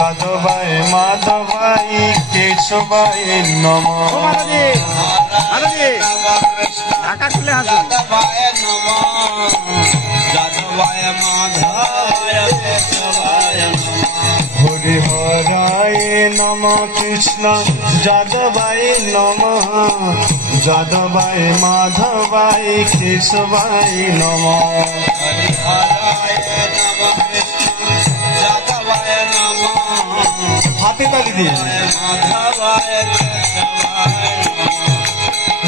যাদবায় মাধবায় কেশবায় নমঃ। ঢাকা খুলে আসুন। যাদবায় মাধবায় কেশবায় হরি হরায় নমঃ কৃষ্ণ যাদবায় নমঃ। যাদবায় মাধবায় কেশবায় নমঃ। হরি হরায় নমঃ কৃষ্ণ যাদবায় নমঃ। হাতে তালি দিয়ে মাধবায় কেশবায়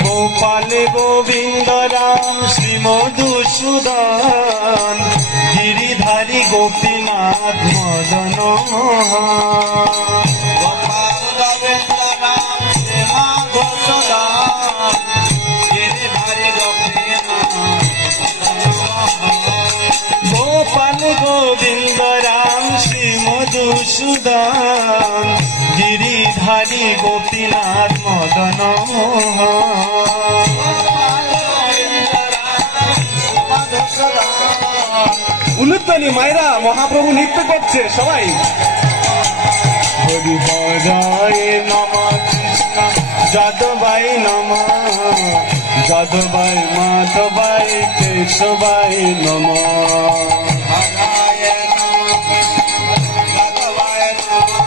গোপাল গোবিন্দ রাম শ্রী মধুসূদন গিরিধারী গোপীনাথ মদন গোপাল গোবিন্দ রাম শ্রী মধুসূদন গিরিধারী গোপীনাথ। গোপাল গোবিন্দ রাম শ্রী মধুসূদন গিরিধারী গোপীনাথ মদন উলুধ্বনি মায়েরা মহাপ্রভু নৃত্য করছে সবাই। হরি হরায় নমঃ কৃষ্ণ যাদবায় নমঃ। যাদবায় মাধবায় কেশবায় নমঃ। হরায় নমঃ যাদবায় নমঃ।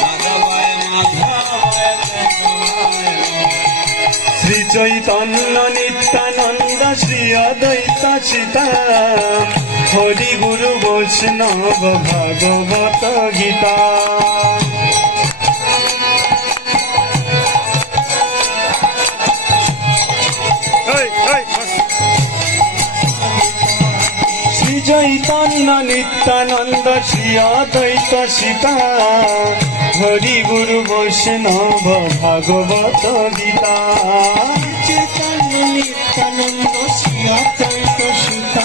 যাদবায় মাধবায় কেশবায় শ্রী চৈতন্য নিত্যানন্দ শ্রী অদ্বৈত সীতা হরি গুরু বৈষ্ণব ভাগবত গীতা। শ্রী চৈতন্য নিত্যানন্দ শ্রী অদ্বৈত সীতা হরি গুরু বৈষ্ণব ভাগবত গীতা। চৈতন্য নিত্যানন্দ শ্রী অদ্বৈত সীতা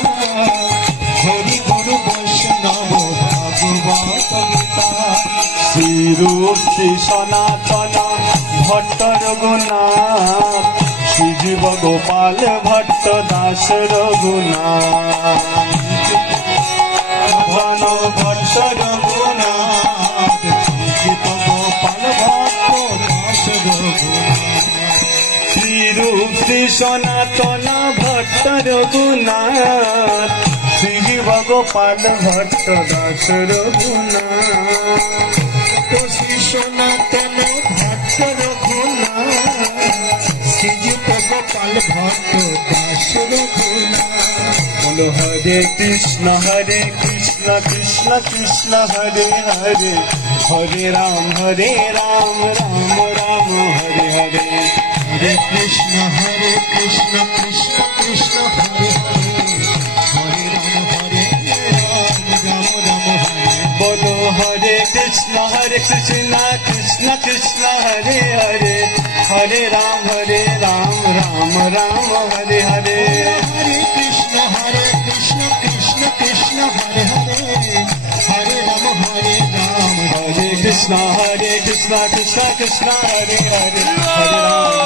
হরি গুরু বৈষ্ণব ভাগবত গীতা। শ্রীরূপ শ্রী সনাতন ভট্ট রঘুনাথ শ্রীজীব গোপাল ভট্ট দাস রঘুনাথ। ঘন ভট্ট রঘুনাথ শ্রীজীব গোপাল ভট্ট দাস রঘুনাথ। শ্রীরূপ শ্রী সনাতন ভট্ট রঘুনাথ শ্রীজীব গোপাল ভট্ট দাস রঘুনাথ। শ্রী সনাতন ভট্ট রঘুনাথ শ্রীজীব গোপাল ভট্ট দাস রঘুনাথ। বলো হরে কৃষ্ণ কৃষ্ণ কৃষ্ণ হরে হরে হরে রাম রাম রাম হরে হরে। হরে কৃষ্ণ কৃষ্ণ কৃষ্ণ হরে হরে হরে রাম রাম হরে। বলো হরে কৃষ্ণ কৃষ্ণ কৃষ্ণ হরে হরে হরে রাম রাম রাম হরে হরে। হরে কৃষ্ণ কৃষ্ণ কৃষ্ণ হরে হরে হরে রাম হরে কৃষ্ণ কৃষ্ণ হরে হরে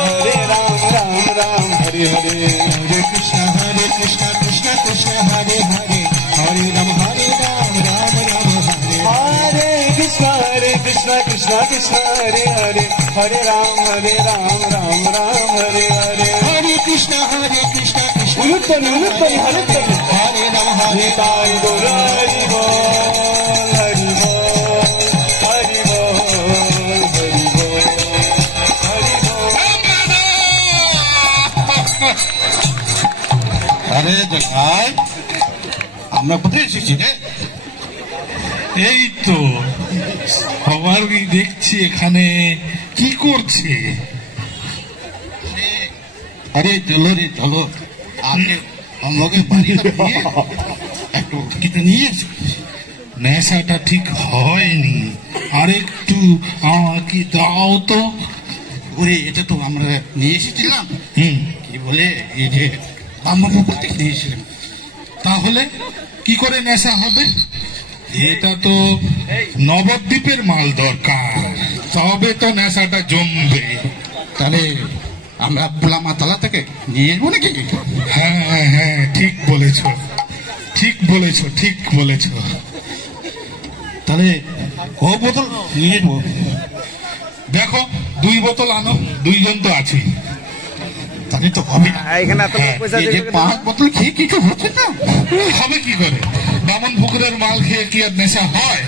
হরে রাম রাম হরে হরে। হরে কৃষ্ণ কৃষ্ণ কৃষ্ণ হরে হরে হরে রাম রাম রাম হরে। হরে কৃষ্ণ কৃষ্ণ কৃষ্ণ হরে হরে হরে রাম রাম রাম হরে হরে। হরে কৃষ্ণ কৃষ্ণ উলুধ্বনি হরে রাম হরে তাই গৌর হরি বল হরি বল হরি বল হরি বল হরি বল। আরে দেখাই আমরা কোথায় এসেছি রে? এই তো সবার দেখছি এখানে কি করছে। আরে চলো রে চলো, আগে আমাকে বাড়িতে একটু কিছু নিয়ে এসো। নেশাটা ঠিক হয়নি, আর একটু আমাকে দাও তো। ওরে এটা তো আমরা নিয়ে এসেছিলাম, কি বলে এই যে রামপুকুর থেকে নিয়ে এসেছিলাম। তাহলে কি করে নেশা হবে? এটা তো নবদ্বীপের মাল দরকার, তবে তো নেশাটা জমবে। তাহলে আমরা পোলামাতলা থেকে নিয়ে যাবো নাকি? হ্যাঁ হ্যাঁ ঠিক বলেছ, ঠিক বলেছ, ঠিক বলেছ। তাহলে ও বোতল নিয়ে যাবো। দেখো 2 বোতল আনো, 2 জন তো আছি, তাহলে তো হবে না। এখানে এত পয়সা এই যে 5 বোতল খেয়ে কিছু হচ্ছে না, হবে কি করে? বামন পুকুরের মাল খেয়ে কি আর নেশা হয়?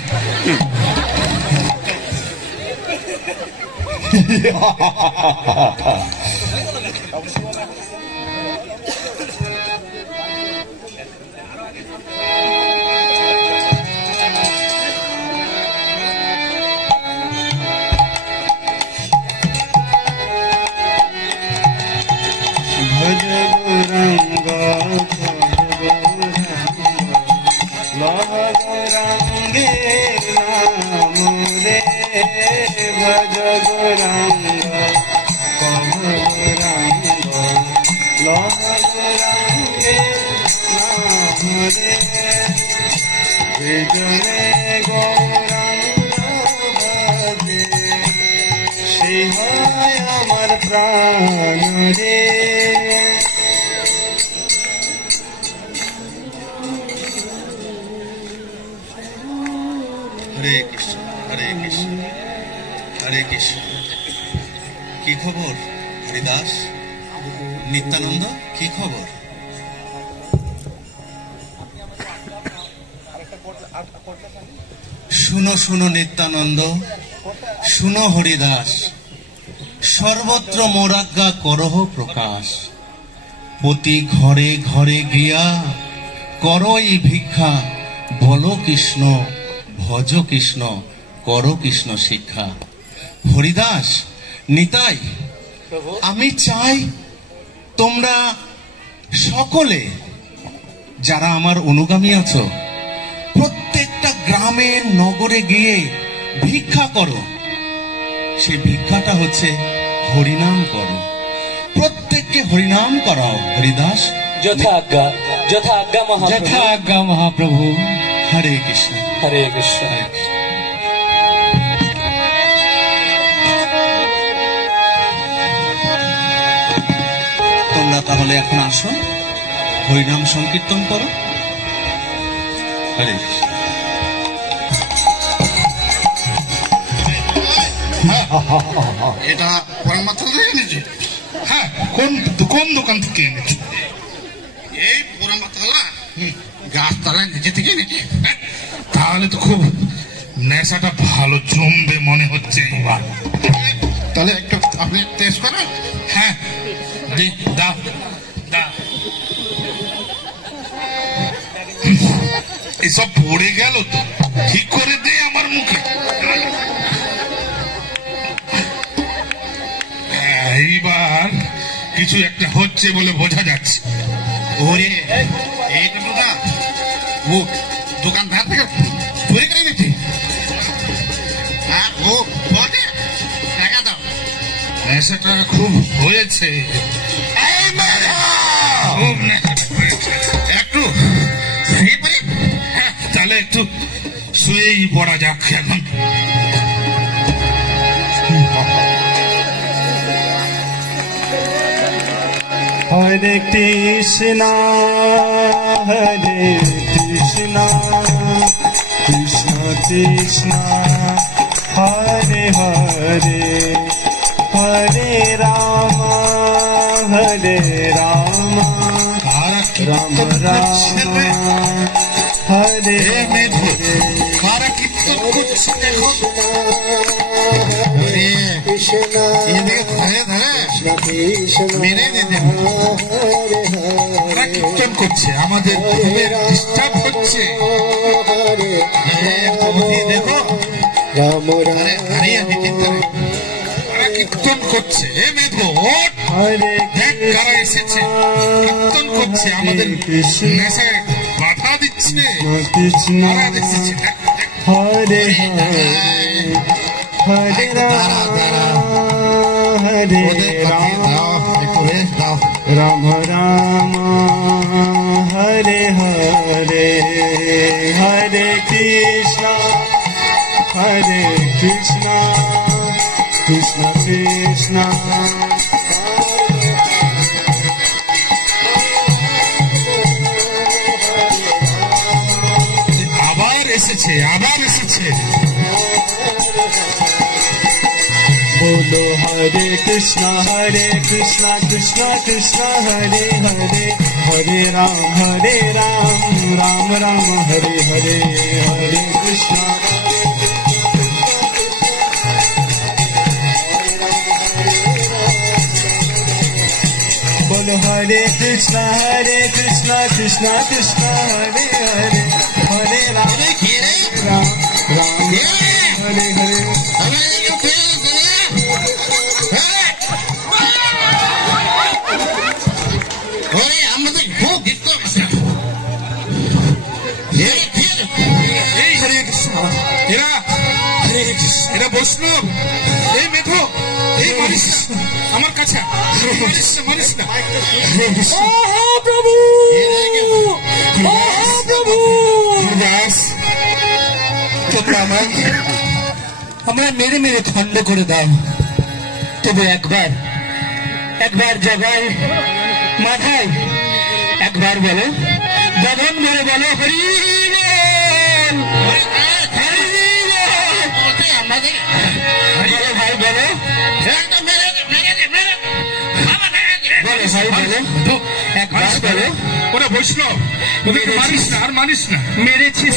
ভজ গৌরাঙ্গ লহ গৌরাঙ্গে নাম রে, ভজ গৌরাঙ্গ গৌরাঙ্গ লহ গৌরাঙ্গে নাম রে, হৃদয়ে গৌরাঙ্গ বাজে, সে হয় আমার প্রাণ রে। হরে কৃষ্ণ, হরে কৃষ্ণ, হরে কৃষ্ণ। কি খবর হরিদাস, নিত্যানন্দ, কি খবর? শুনো শুনো নিত্যানন্দ, শুনো হরিদাস, সর্বত্র মোরাজ্ঞা করহ প্রকাশ, প্রতি ঘরে ঘরে গিয়া করই ভিক্ষা, বলো কৃষ্ণ ভজ কৃষ্ণ, করো কৃষ্ণ শিক্ষা। হরিদাস, নিতাই, আমি চাই তোমরা সকলে যারা আমার অনুগামী আছো, প্রত্যেকটা গ্রামে নগরে গিয়ে ভিক্ষা করো। সেই ভিক্ষাটা হচ্ছে হরিনাম করো, প্রত্যেককে হরিনাম করাও। হরিদাস, যথা আজ্ঞা, যথা আজ্ঞা মহাপ্রভু। যথা আজ্ঞা মহাপ্রভু। হরে কৃষ্ণ, হরে কৃষ্ণ। হরে কৃষ্ণ। তোমরা তাহলে এখন আসো, হরিনাম সংকীর্তন করো। হরে কৃষ্ণ। এটা পরান মাত্রা থেকে এনেছে? হ্যাঁ, কোন কোন দোকান থেকে এনেছে? এই পোড়া মাথালা গাছতলায় নিচে থেকে এনেছে। হ্যাঁ, তাহলে তো খুব নেশাটা ভালো জমবে মনে হচ্ছে এবার। তাহলে একটু আপনি টেস্ট করেন। হ্যাঁ, দাও দাও। এসব পড়ে গেল তো, ঠিক করে দে আমার মুখে। এইবার কিছু একটা হচ্ছে বলে বোঝা যাচ্ছে। ওরে, এইটা না ও দোকানদার থেকে চুরি করে নিচ্ছে। ও বলে টাকা দাও, নেশাটা খুব হয়েছে, খুব নেশাটা হয়েছে। একটু শুয়ে পড়ি। হ্যাঁ, তাহলে একটু শুয়েই পড়া যাক এখন। হরে কৃষ্ণ হরে কৃষ্ণ কৃষ্ণ কৃষ্ণ হরে হরে, হরে রাম রাম রাম হরে হরে। কারা কীর্তন করছে দেখো। কৃষ্ণ এদিকে ধরে ধরে মেরে দিতে কারা কীর্তন করছে, আমাদের ডিস্টার্ব হচ্ছে। দেখো রাম আরে হারিয়ে আমি কীর্তন কারা কীর্তন করছে। এ মেধো ওঠ, হরে দেখ কারা এসেছে, কীর্তন করছে, আমাদের নেশায় বাধা দিচ্ছে। কৃষ্ণ কারা এসেছে দেখ, দেখ। হরে হরে, হরে রাম হরে রাম রাম রাম হরে হরে, হরে কৃষ্ণ কৃষ্ণ কৃষ্ণ আবার এসেছে बोलो हरे कृष्णा कृष्णा कृष्णा हरे हरे हरे राम राम राम हरे हरे हरे कृष्णा बोलो हरे कृष्णा कृष्णा कृष्णा हरे हरे हरे राम राम हरे हरे এরা বৈষ্ণব এই মেঘো এই মানিস না আমার কাছে মানিস না প্রভু প্রভু দাস তোমরা আমরা মেরে মেরে খণ্ড করে দাও, তবে একবার জগায় মাথায় একবার বলো, গগন মেরে বলো হরি ভাই বলো, একবার বলো। ওরা বৈষ্ণব, ওদেরকে মানিস না আর মানিস না। মেরেছিস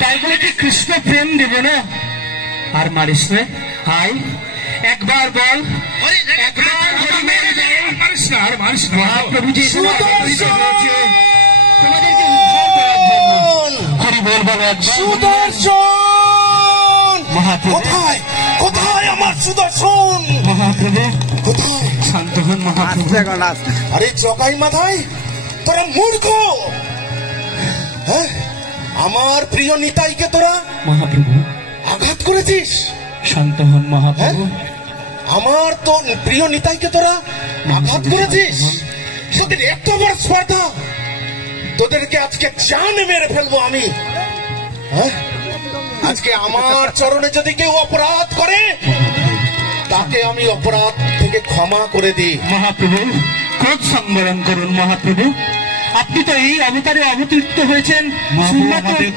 তাই বলে কি কৃষ্ণ প্রেম দেব না আর মারিস না? হাই একবার বল, একবার মানিস না আর মানিস না। মহাপ্রভু যে তোমাদেরকে উদ্ধার করার জন্য হরি বল বলো একবার। সুদর্শন মহাপ্রভু কোথায় আমার সুদর্শন? মহাপ্রভু কোথায়? শান্ত হন মহাপ্রভু। আরে জগাই মাথায় তোরা মূর্খ, হ্যাঁ আমার প্রিয় নিতাইকে তোরা মহাপ্রভু আঘাত করেছিস। শান্ত হন মহাপ্রভু। আমার তো প্রিয় নিতাইকে তোরা আঘাত করেছিস। তোদের এত বড় স্পর্ধা, তোদেরকে আজকে জানে মেরে ফেলবো আমি। হ্যাঁ আজকে আমার চরণে যদি কেউ অপরাধ করে তাকে আমি অপরাধ থেকে ক্ষমা করে দিই। মহাপ্রভু ক্রোধ সংবরণ করুন মহাপ্রভু। আপনি তো এই অবতারে অবতীর্ণ হয়েছেন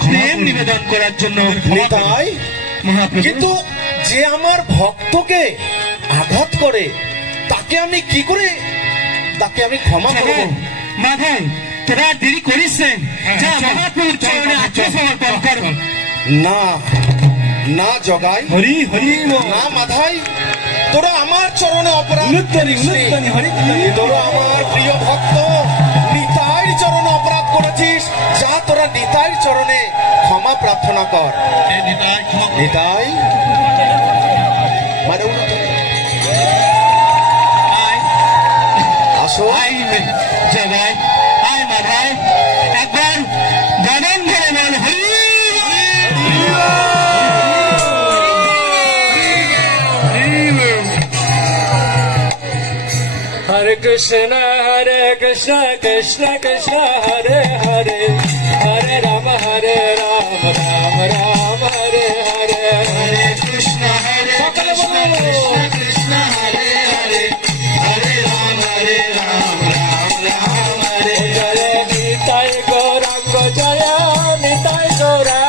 প্রেম নিবেদন করার জন্য। নিতাই মহাপ্রভু কিন্তু যে আমার ভক্তকে আঘাত করে তাকে আমি কি করে তাকে আমি ক্ষমা করব? মাধাই তোরা দেরি করিস মহাপ্রভুর চরণে আত্মসমর্পণ কর। না না জগাই, হরি হরি না মাধাই, তোরা আমার চরণে অপরাধ তোরা আমার প্রিয় ভক্ত নিতাইর চরণে অপরাধ করেছিস। যা তোরা নিতাইর চরণে ক্ষমা প্রার্থনা কর। নিতাই মানে আসো জগাই আয় মাধাই একবার গগন ধরে বল Hari Hare Krishna Krishna Krishna Hare Hare Hare Rama Rama Rama Hare Hare Hare Krishna Krishna Krishna Hare Hare Hare Rama Rama Hare Hare Jaya Nitai Gauranga Jaya Nitai Gauranga